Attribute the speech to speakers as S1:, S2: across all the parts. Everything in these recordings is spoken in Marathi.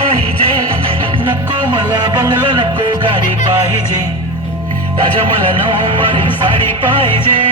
S1: पाहिजे नको मला बंगला नको गाडी पाहिजे. राजा मला नऊ साडी पाहिजे.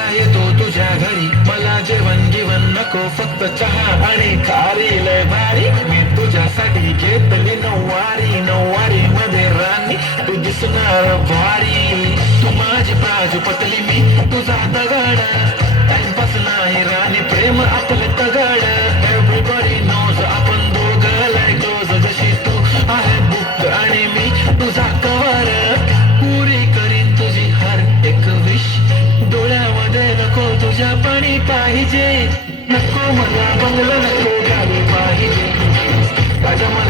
S1: उद्या येतो तुझ्या घरी. मला जेवण गिवण नको फक्त चहा आणि खारी. लय भारी. मी तुझ्यासाठी घेतली नऊवारी. नऊवारी मध्ये राणी तू दिसणार भारी. तू माझी बाजू पतली मी तुझा दगड. टाइमपास नाही राणी प्रेम आपलं तगड. एव्हरीबडी नोज आपण दोघं लाय क्लोज जशी तू आहे बुक आणि मी तुझा कवर तुझ्यापणी पाहिजे. नको मला बंगलं नको गावी पाहिजे. माझ्या मला